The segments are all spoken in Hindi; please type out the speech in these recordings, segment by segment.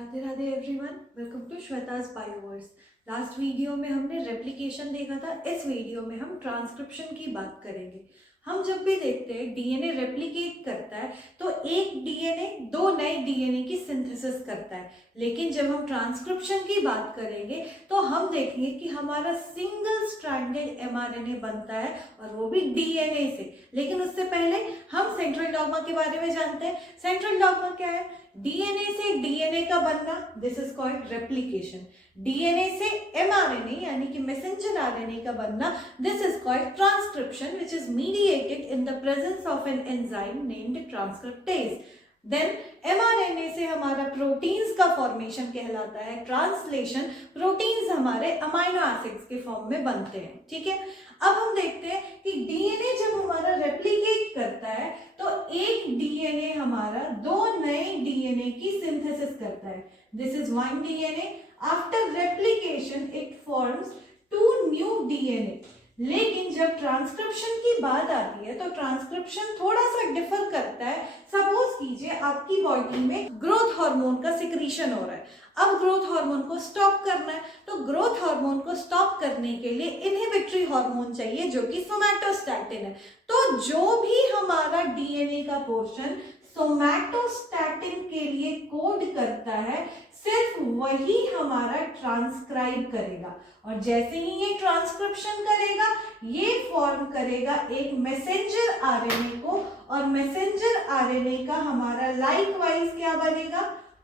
Radhe Radhe everyone, welcome to Shweta's Bioverse. Last video में हमने रेप्लिकेशन देखा था। इस वीडियो में हम ट्रांसक्रिप्शन की बात करेंगे। हम जब भी देखते हैं डीएनए रेप्लिकेट करता है तो एक डीएनए दो नए डीएनए की सिंथेसिस करता है, लेकिन जब हम ट्रांसक्रिप्शन की बात करेंगे तो हम देखेंगे कि हमारा सिंगल स्ट्रैंडेड एमआरएनए बनता है और वो भी डीएनए से। लेकिन उससे पहले हम सेंट्रल डॉग्मा के बारे में जानते हैं। सेंट्रल डॉग्मा क्या है? डीएनए से डीएनए का बनना, this is called replication. DNA से एमआरएनए यानी कि मैसेंजर आरएनए का बनना, this is called transcription, which is mediated in the presence of an enzyme named transcriptase. Then mRNA से हमारा प्रोटीन्स का फॉर्मेशन कहलाता है। ट्रांसलेशन, प्रोटीन्स हमारे अमाइनो एसिड्स के फॉर्म में बनते हैं। ठीक है, अब हम देखते हैं कि डीएनए जब हमारा रेप्लिकेट करता है तो एक डीएनए हमारा दो नए डीएनए की सिंथेसिस करता है। This is one DNA. After replication it forms two new DNA. लेकिन जब ट्रांसक्रिप्शन की बात आती है तो ट्रांसक्रिप्शन थोड़ा सा डिफर करता है। सपोज कीजिए आपकी बॉडी में ग्रोथ हार्मोन का सिक्रीशन हो रहा है। अब ग्रोथ हार्मोन को स्टॉप करना है, तो ग्रोथ हार्मोन को स्टॉप करने के लिए इनहिबिटरी हार्मोन चाहिए जो कि सोमैटोस्टैटिन है। तो जो भी हमारा डीएनए का पोर्शन सोमैटोस्टैटिन के लिए कोड करता है, सिर्फ वही हमारा ट्रांसक्राइब करेगा। और जैसे ही ये ट्रांसक्रिप्शन करेगा, ये फॉर्म करेगा एक मैसेंजर आरएनए को, और मैसेंजर आरएनए का हमारा लाइकवाइज क्या बनेगा?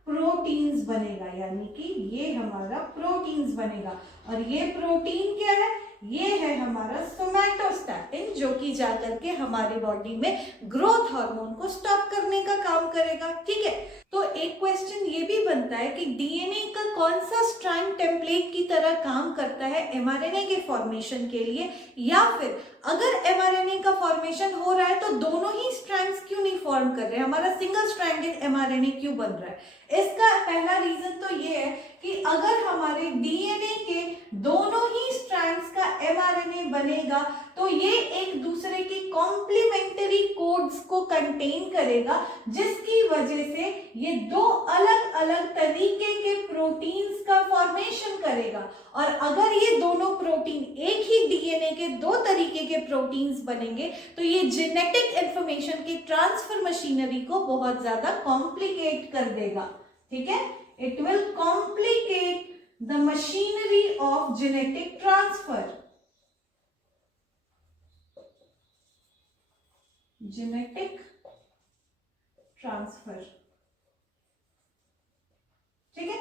प्रोटीन्स बनेगा, यानी कि ये हमारा प्रोटीन्स बनेगा। और ये प्रोटीन क्या है? ये है हमारा सोमैटोस्टैटिन, जो कि जाकर के हमारी बॉडी में ग्रोथ हार्मोन को स्टॉप करने का काम करेगा। ठीक है, तो एक क्वेश्चन ये भी बनता है कि डीएनए का कौन सा स्ट्रैंड टेम्पलेट की तरह काम करता है एमआरएनए के फॉर्मेशन के लिए, या फिर अगर एमआरएनए का फॉर्मेशन हो रहा है तो दोनों ही स्ट्रैंड्स क्यों नहीं फॉर्म कर रहे हैं, हमारा सिंगल स्ट्रैंडेड एमआरएनए क्यों बन रहा है? इसका पहला रीजन तो ये है कि अगर हमारे डीएनए के दोनों ही स्ट्रैंड्स का एमआरएनए बनेगा तो ये एक दूसरे की कॉम्प्लीमेंट्री कोड्स को कंटेन करेगा, जिसकी वजह से ये दो अलग अलग तरीके के प्रोटीन्स का फॉर्मेशन करेगा। और अगर ये दोनों प्रोटीन एक ही डीएनए के दो तरीके के प्रोटीन्स बनेंगे तो ये जेनेटिक इंफॉर्मेशन की ट्रांसफर मशीनरी को बहुत ज्यादा कॉम्प्लिकेट कर देगा। ठीक है, it will complicate the machinery of genetic transfer. Genetic transfer. ठीक है,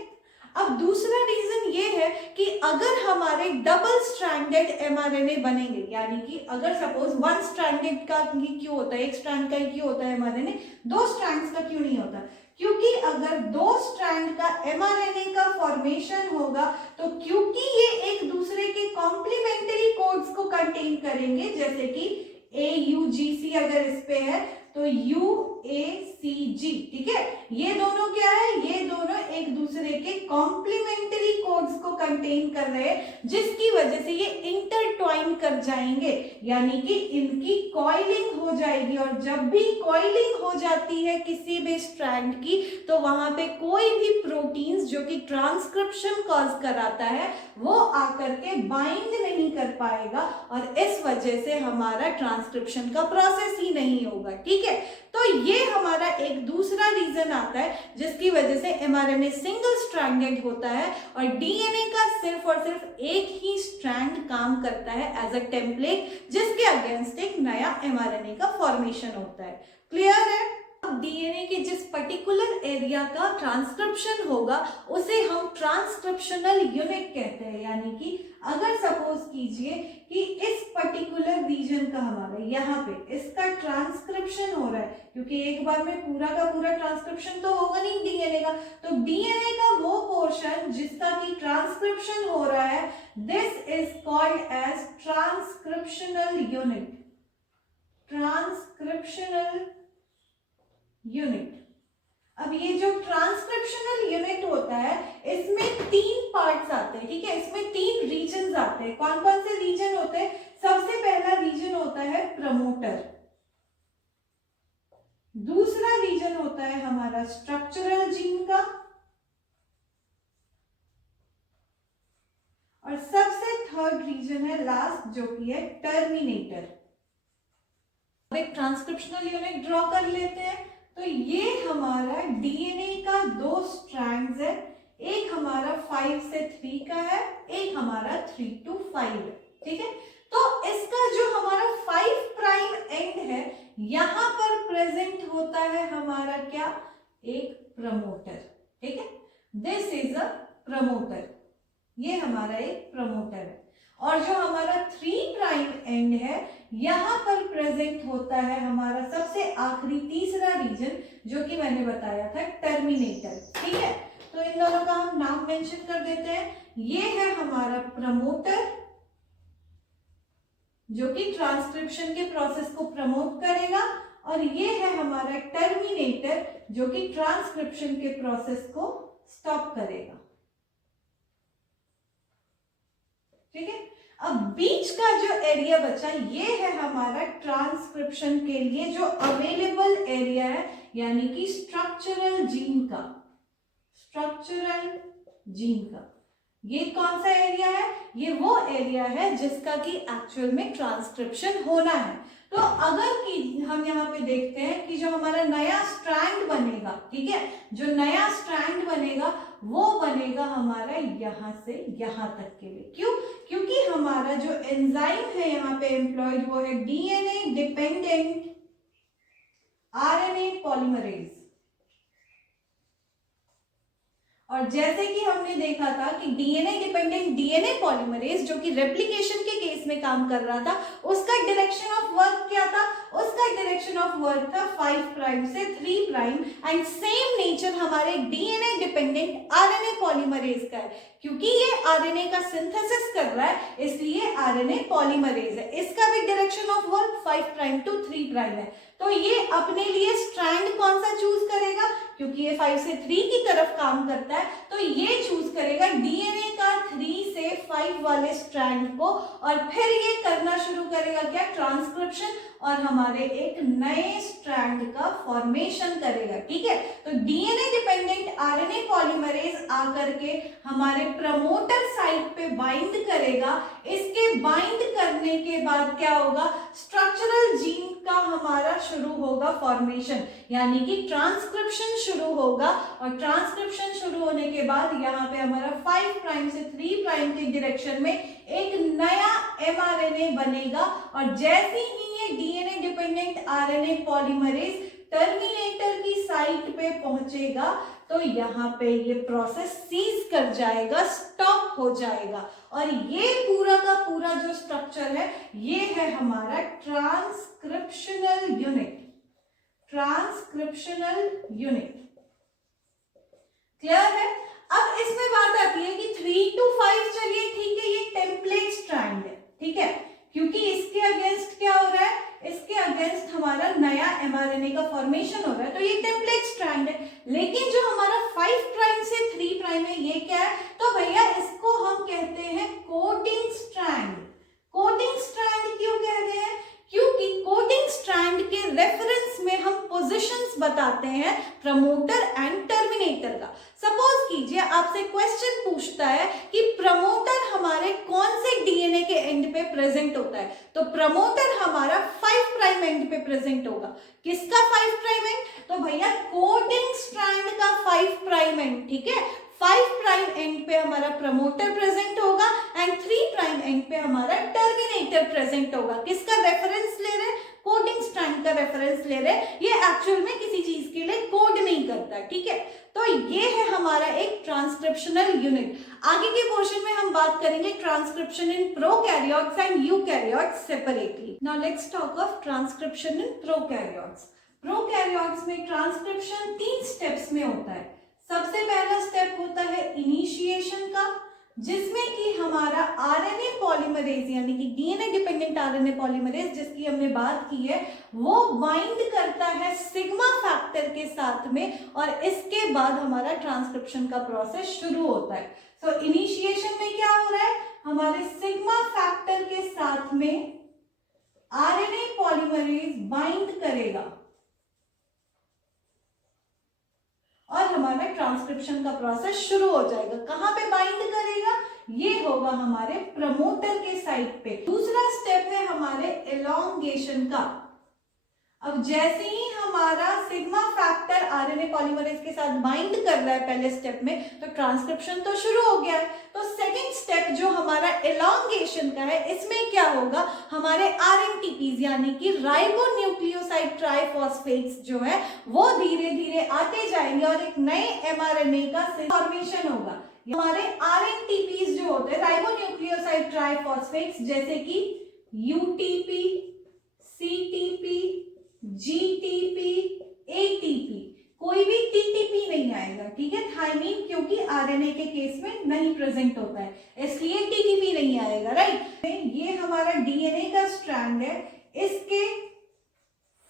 अब दूसरा रीजन ये है कि अगर हमारे डबल स्ट्रैंडेड एमआरएनए बनेंगे, यानी कि अगर सपोज वन स्ट्रैंडेड का ही क्यों होता है, एक स्ट्रैंड का ही क्यों होता है एमआरएनए, दो स्ट्रैंड्स का क्यों नहीं होता? क्योंकि अगर दो स्ट्रैंड का एमआरएनए का फॉर्मेशन होगा तो क्योंकि ये एक दूसरे के कॉम्प्लीमेंट्री कोड्स को कंटेन करेंगे, जैसे कि AUGC अगर इस पे है तो UACG। ठीक है, ये दोनों क्या है? ये दोनों एक दूसरे के कॉम्प्लीमेंट्री कोड्स को कंटेन कर रहे हैं, जिसकी वजह से ये इंटरट्वाइन कर जाएंगे, यानी कि इनकी कॉइलिंग हो जाएगी। और जब भी कॉइलिंग हो जाती है किसी भी स्ट्रैंड की तो वहां पे कोई भी प्रोटीन्स जो कि ट्रांसक्रिप्शन कॉज कराता है वो आकर के बाइंड नहीं कर पाएगा, और इस वजह से हमारा ट्रांसक्रिप्शन का प्रोसेस ही नहीं होगा। ठीक है, तो ये हमारा एक दूसरा रीजन आता है जिसकी वजह से एमआरएनए सिंगल स्ट्रैंडेड होता है और डीएनए का सिर्फ और सिर्फ एक ही स्ट्रैंड काम करता है एज अ टेम्पलेट, जिसके अगेंस्ट एक नया एमआरएनए का फॉर्मेशन होता है। क्लियर है? डीएनए के जिस पर्टिकुलर एरिया का ट्रांसक्रिप्शन होगा उसे हम ट्रांसक्रिप्शनल यूनिट कहते हैं। यानी कि अगर सपोज कीजिए कि इस पर्टिकुलर रीजन का हमारा यहाँ पे इसका ट्रांसक्रिप्शन हो रहा है, क्योंकि एक बार में पूरा का पूरा ट्रांसक्रिप्शन तो होगा नहीं डीएनए का, तो डीएनए का वो पोर्शन जिसका कि ट्रांसक्रिप्शन हो रहा है, this is called as transcriptional unit. Transcriptional unit. अब ये जो ट्रांसक्रिप्शनल यूनिट होता है इसमें तीन पार्ट्स आते हैं। ठीक है, इसमें तीन रीजन्स आते हैं। कौन कौन से रीजन होते हैं? सबसे पहला रीजन होता है प्रमोटर, दूसरा रीजन होता है हमारा स्ट्रक्चरल जीन का, रीजन है लास्ट, जो कि है टर्मिनेटर। अब एक ट्रांसक्रिप्शनल यूनिट ड्रॉ कर लेते हैं। तो ये हमारा डीएनए का 2 स्ट्रैंड्स है, एक हमारा 5 से 3 का है, एक हमारा 3 to 5 है, ठीक है। तो इसका जो हमारा 5 प्राइम एंड है, यहां पर प्रेजेंट होता है हमारा क्या, एक प्रमोटर, ठीक है। दिस इज अ प्रमोटर, ये हमारा एक प्रमोटर है। और जो हमारा 3 प्राइम एंड है, यहां पर प्रेजेंट होता है हमारा सबसे आखिरी तीसरा रीजन, जो कि मैंने बताया था टर्मिनेटर, ठीक है। तो इन दोनों का हम नाम मेंशन कर देते हैं। ये है हमारा प्रमोटर, जो कि ट्रांसक्रिप्शन के प्रोसेस को प्रमोट करेगा, और ये है हमारा टर्मिनेटर, जो कि ट्रांसक्रिप्शन के प्रोसेस को स्टॉप करेगा, ठीक है। अब बीच का जो एरिया बचा, ये है हमारा ट्रांसक्रिप्शन के लिए जो अवेलेबल एरिया है, यानी कि स्ट्रक्चरल जीन का, स्ट्रक्चरल जीन का। ये कौन सा एरिया है, ये वो एरिया है जिसका कि एक्चुअल में ट्रांसक्रिप्शन होना है। तो अगर कि हम यहाँ पे देखते हैं कि जो हमारा नया स्ट्रैंड बनेगा, ठीक है, जो नया स्ट्रैंड बनेगा वो बनेगा हमारा यहाँ से यहाँ तक के लिए। क्यों? क्योंकि हमारा जो एंजाइम है यहाँ पे एम्प्लॉयड, वो है डीएनए डिपेंडेंट आरएनए पॉलीमरेज। और जैसे कि हमने देखा था कि डीएनए डिपेंडेंट डीएनए पॉलीमरेज, जो कि रेप्लिकेशन के केस में काम कर रहा था, उसका डायरेक्शन ऑफ वर्क क्या था, उसका डायरेक्शन ऑफ वर्क था 5 प्राइम से 3 प्राइम। एंड सेम नेचर हमारे डीएनए डिपेंडेंट आरएनए पॉलीमरेज का है, क्योंकि ये आरएनए का सिंथेसिस कर रहा है, इसलिए आरएनए पॉलीमरेज है। इसका भी direction of work 5 prime to 3 prime है। तो ये अपने लिए स्ट्रैंड कौन सा चूज करेगा, क्योंकि ये 5 से 3 की तरफ काम करता है, तो ये चूज करेगा डीएनए का 3 से 5 वाले स्ट्रैंड को, और फिर ये करना शुरू करेगा क्या, ट्रांसक्रिप्शन, और हमारे एक नए स्ट्रैंड का फॉर्मेशन करेगा, ठीक है। तो डीएनए डिपेंडेंट आरएनए पॉलीमरेज आकर के हमारे प्रमोटर साइट पे बाइंड करेगा। इसके बाइंड करने के बाद क्या होगा, स्ट्रक्चरल जीन का हमारा शुरू होगा फॉर्मेशन, यानी कि ट्रांसक्रिप्शन शुरू होगा। और ट्रांसक्रिप्शन शुरू होने के बाद यहाँ पे हमारा 5 प्राइम से 3 प्राइम के डायरेक्शन में एक नया एमआरएनए बनेगा। और जैसे ही ये DNA dependent RNA polymerase terminator की साइट पे पहुंचेगा, तो यहाँ पे ये प्रोसेस सीज कर जाएगा, स्टॉप हो जाएगा। और ये पूरा का पूरा जो स्ट्रक्चर है, ये है हमारा transcriptional unit, transcriptional unit. Clear है? अब इसमें बात आती है कि 3 to 5, चलिए ठीक है, ये टेम्पलेट स्ट्रैंड है, ठीक है, क्योंकि इसके अगेंस्ट क्या हो रहा है, इसके अगेंस्ट हमारा नया एमआरएनए का फॉर्मेशन हो रहा है, तो ये टेम्पलेट स्ट्रैंड है। लेकिन जो हमारा 5 प्राइम से 3 प्राइम है, ये क्या है, तो भैया इसको हम कहते हैं कोडिंग स्ट्रैंड। कोडिंग स्ट्रैंड क्यों कह रहे हैं, क्योंकि कोडिंग स्ट्रैंड के रेफरेंस में हम पोजीशंस बताते हैं प्रमोटर एंड टर्मिनेटर का। सपोज कीजिए आपसे क्वेश्चन पूछता है कि प्रमोटर हमारे कौन से डीएनए के एंड पे प्रेजेंट होता है, तो प्रमोटर हमारा 5 प्राइम एंड पे प्रेजेंट होगा। किसका 5 प्राइम एंड, तो भैया कोडिंग स्ट्रैंड का 5 प्राइम एंड, ठीक है। 5 प्राइम एंड पे हमारा प्रमोटर प्रेजेंट होगा एंड 3 प्राइम एंड पे हमारा टर्मिनेटर प्रेजेंट होगा। किसका रेफरेंस ले रहे हैं, कोडिंग स्ट्रैंड का रेफरेंस ले रहे हैं। ये एक्चुअल में किसी चीज के लिए कोड नहीं करता, ठीक है। तो ये है हमारा एक ट्रांसक्रिप्शनल यूनिट। आगे के पोर्शन में हम बात करेंगे transcription in prokaryotes and eukaryotes separately. Now let's talk of transcription in prokaryotes. Prokaryotes में ट्रांसक्रिप्शन 3 स्टेप्स में होता है। सबसे पहला स्टेप होता है इनिशिएशन का, जिसमें कि हमारा आरएनए पॉलीमरेज यानी कि डीएनए डिपेंडेंट आरएनए पॉलीमरेज जिसकी हमने बात की है, वो बाइंड करता है सिग्मा फैक्टर के साथ में, और इसके बाद हमारा ट्रांसक्रिप्शन का प्रोसेस शुरू होता है। सो इनिशिएशन में क्या हो रहा है, हमारे सिग्मा फैक्टर के साथ में आरएनए पॉलीमरेज बाइंड करेगा, और हमारा ट्रांसक्रिप्शन का प्रोसेस शुरू हो जाएगा। कहाँ पे बाइंड करेगा? ये होगा हमारे प्रमोटर के साइड पे। दूसरा स्टेप है हमारे एलोंगेशन का। अब जैसे ही हमारा सिग्मा फैक्टर आरएनए पॉलीमरेज के साथ बाइंड कर रहा है पहले स्टेप में, तो ट्रांसक्रिप्शन तो शुरू हो गया है। तो सेकंड स्टेप जो हमारा एलोंगेशन का है, इसमें क्या होगा, हमारे आरएनटीपीज यानी कि राइबोन्यूक्लियोसाइड ट्राइफॉस्फेट्स जो है वो धीरे धीरे आते जाएंगे और एक नए एमआरएनए का फॉर्मेशन होगा। हमारे आरएनटीपीज जो होते हैं राइबोन्यूक्लियोसाइड ट्राइफॉस्फेट्स, जैसे कि यूटीपी, सीटीपी, जीटीपी, एटीपी, कोई भी टीटीपी नहीं आएगा, ठीक है। थायमीन क्योंकि आरएनए के केस में नहीं प्रेजेंट होता है, इसलिए टीटीपी नहीं आएगा, राइट। ये हमारा डीएनए का स्ट्रैंड है, इसके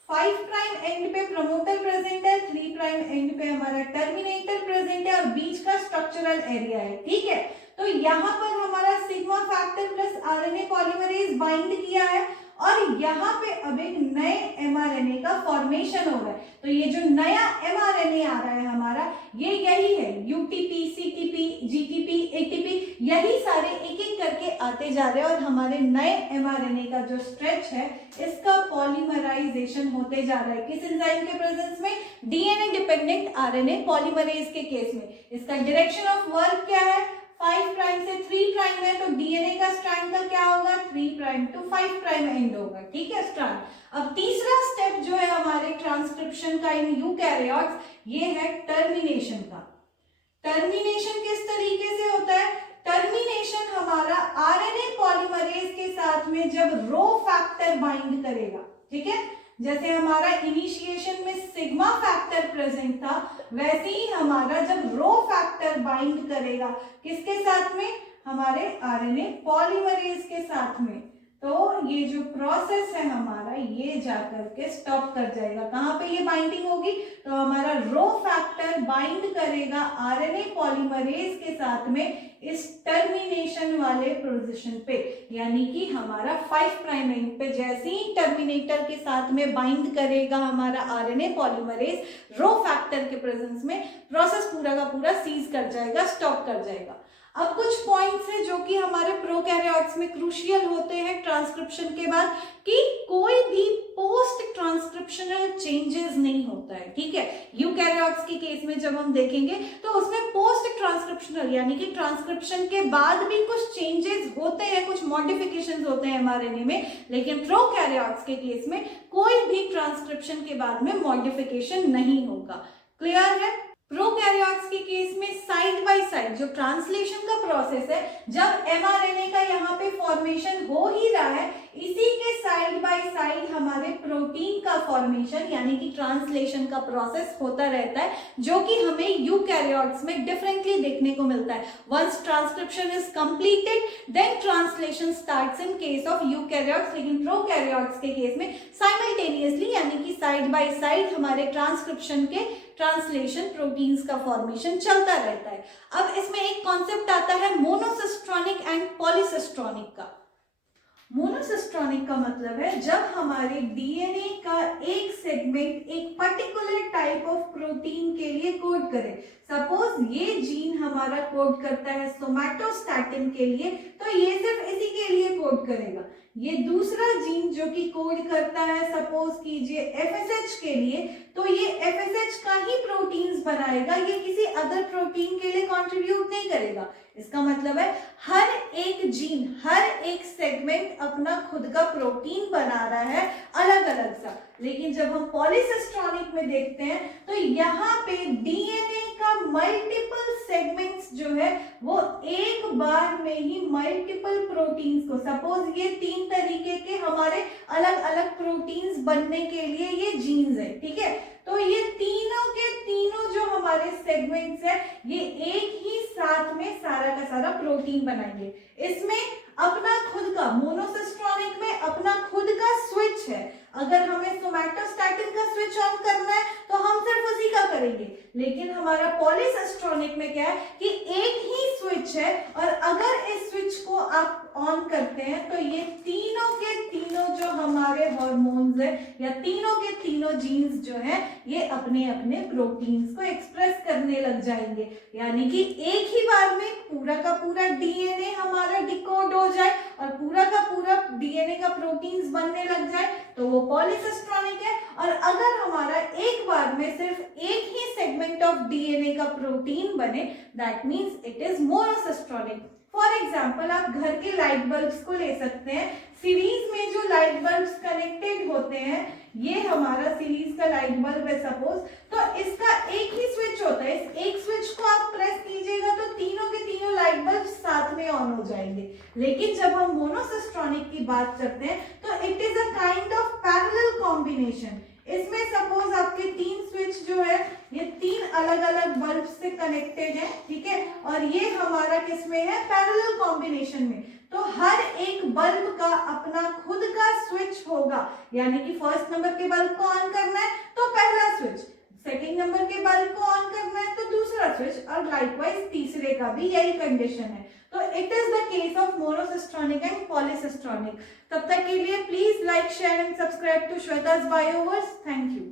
5 प्राइम एंड पे प्रमोटर प्रेजेंट है, 3 प्राइम एंड पे हमारा टर्मिनेटर प्रेजेंट है और बीच का स्ट्रक्चरल एरिया है, ठीक है। तो यहाँ पर हमारा sigma factor plus RNA polymerase bind किया है और यहाँ पे अब एक नए एमआरएनए का फॉर्मेशन हो रहा है। तो ये जो नया एमआरएनए आ रहा है हमारा, ये यही है, यूटीपी, सीटीपी, जीटीपी, एटीपी, यही सारे एक एक करके आते जा रहे हैं और हमारे नए एमआरएनए का जो स्ट्रेच है इसका पॉलीमराइजेशन होते जा रहा है। किस एंजाइम के प्रेजेंस में? डीएनए डिपेंडेंट आरएनए पॉलीमरेज के केस में। इसका डायरेक्शन ऑफ वर्क क्या है? 5 प्राइम से 3 प्राइम है, तो डीएनए का स्ट्रैंड का क्या होगा? 3 प्राइम टू 5 प्राइम एंड होगा, ठीक है, स्ट्रैंड। अब तीसरा स्टेप जो है हमारे ट्रांसक्रिप्शन का इन यूकैरियोट्स, ये है टर्मिनेशन का। टर्मिनेशन किस तरीके से होता है? टर्मिनेशन हमारा आरएनए पॉलीमरेज के साथ में जब रो फैक्टर बाइंड करेगा, ठीक है, जैसे हमारा इनिशिएशन में सिग्मा फैक्टर प्रेजेंट था, वैसे ही हमारा जब रो फैक्टर बाइंड करेगा किसके साथ में? हमारे आरएनए पॉलीमरेज के साथ में, तो ये जो प्रोसेस है हमारा, ये जाकर के स्टॉप कर जाएगा। कहाँ पे ये बाइंडिंग होगी? तो हमारा रो फैक्टर बाइंड करेगा आरएनए पॉलीमरेज के साथ में इस टर्मिनेशन वाले पोजीशन पे, यानी कि हमारा 5 प्राइम एंड पे जैसे ही टर्मिनेटर के साथ में बाइंड करेगा हमारा आरएनए पॉलीमरेज रो फैक्टर के प्रेजेंस में, प्रोसेस पूरा का पूरा सीज कर जाएगा, स्टॉप कर जाएगा। अब कुछ पॉइंट्स हैं जो कि हमारे प्रोकैरियोट्स में क्रूशियल होते हैं ट्रांसक्रिप्शन के बाद, कि कोई भी पोस्ट ट्रांसक्रिप्शनल चेंजेस नहीं होता है, ठीक है। यूकैरियोट्स के केस में जब हम देखेंगे तो उसमें पोस्ट ट्रांसक्रिप्शनल यानी कि ट्रांसक्रिप्शन के बाद भी कुछ चेंजेस होते हैं, कुछ मॉडिफिकेशंस होते हैं एमआरएनए में, लेकिन प्रोकैरियोट्स के केस में कोई भी ट्रांसक्रिप्शन के बाद में मॉडिफिकेशन नहीं होगा। क्लियर है? प्रोकैरियोट्स के केस में साइड बाय साइड जो ट्रांसलेशन का प्रोसेस है, जब एमआरएनए का यहाँ पे फॉर्मेशन हो ही रहा है, इसी के साइड बाय साइड हमारे प्रोटीन का फॉर्मेशन यानी कि ट्रांसलेशन का प्रोसेस होता रहता है, जो कि हमें यूकैरियोट्स में डिफरेंटली देखने को मिलता है। Once transcription is completed then translation starts in case of eukaryotes, लेकिन प्रोकैरियोट्स के केस में साइमल्टेनियसली यानी कि साइड बाय साइड हमारे ट्रांसक्रिप्शन के ट्रांसलेशन प्रोटीन्स का फॉर्मेशन चलता रहता है। अब इसमें एक कॉन्सेप्ट आता है मोनोसिस्ट्रॉनिक एंड पॉलीसिस्ट्रॉनिक का। मोनोसिस्ट्रॉनिक का मतलब है जब हमारे डीएनए का एक सेगमेंट एक पर्टिकुलर टाइप ऑफ प्रोटीन के लिए कोड करे। सपोज ये जीन हमारा कोड करता है सोमैटोस्टैटिन के लिए, तो ये सिर्फ इसी के लिए कोड करेगा। ये दूसरा जीन जो कि कोड करता है सपोज कीजिए एफएसएच के लिए, तो ये एफएसएच का ही प्रोटीन्स बनाएगा, ये किसी अदर प्रोटीन के लिए कंट्रीब्यूट नहीं करेगा। इसका मतलब है हर एक जीन, हर एक सेगमेंट अपना खुद का प्रोटीन बना रहा है अलग अलग सा। लेकिन जब हम पॉलीसिस्ट्रॉनिक में देखते हैं तो यहाँ पे डीएनए का मल्टीपल सेगमेंट्स जो है वो एक बार में ही मल्टीपल प्रोटीन्स को, सपोज ये 3 तरीके के हमारे अलग अलग प्रोटीन्स बनने के लिए ये जीन्स है, ठीक है, तो ये तीनों के तीनों जो हमारे सेगमेंट्स है ये एक ही साथ में सारा का सारा प्रोटीन बनाएंगे। इसमें अपना खुद का, मोनोसिस्ट्रॉनिक में अपना खुद का स्विच है। अगर हमें सोमैटोस्टैटिन का स्विच ऑन करना है तो हम सिर्फ उसी का करेंगे, लेकिन हमारा पॉलीसिस्ट्रॉनिक में क्या है कि एक ही स्विच स्विच है और अगर इस स्विच को आप ऑन करते हैं तो ये तीनों के तीनों जो हमारे हार्मोन्स है या तीनों के तीनों जीन्स जो है ये अपने अपने प्रोटीन्स को एक्सप्रेस करने लग जाएंगे, यानी कि एक ही बार में पूरा का पूरा डीएनए हमारा डिकोड हो जाए और पूरा का पूरा डीएनए का प्रोटीन्स बनने लग जाए तो वो पॉलीसिस्ट्रॉनिक है। और अगर हमारा एक बार में सिर्फ एक ही सेगमेंट ऑफ डीएनए का प्रोटीन बने, that means it is monocistronic. For example आप घर के लाइट बल्ब्स को ले सकते हैं। सीरीज में जो लाइट बल्ब्स कनेक्टेड होते हैं, ये हमारा सीरीज का लाइट बल्ब है सपोज, तो इसका एक ही स्विच होता है। इस एक स्विच को आप प्रेस कीजिएगा तो तीनों के तीनों लाइट बल्ब साथ में ऑन हो जाएंगे। लेकिन जब हम मोनोसिस्ट्रॉनिक की बात करते हैं तो it is a kind of parallel combination. इसमें सपोज आपके तीन स्विच जो है ये तीन अलग अलग बल्ब से कनेक्टेड है, ठीक है, और ये हमारा किसमें है, पैरेलल कॉम्बिनेशन में। तो हर एक बल्ब का अपना खुद का स्विच होगा, यानी कि फर्स्ट नंबर के बल्ब को ऑन करना है तो पहला स्विच, सेकंड नंबर के बल्ब को ऑन करना है तो दूसरा स्विच, और लाइकवाइज तीसरे का भी यही कंडीशन है। तो it is the case of monocistronic and polycistronic. तब तक के लिए please like, share and subscribe to Shweta's Bioverse. Thank you.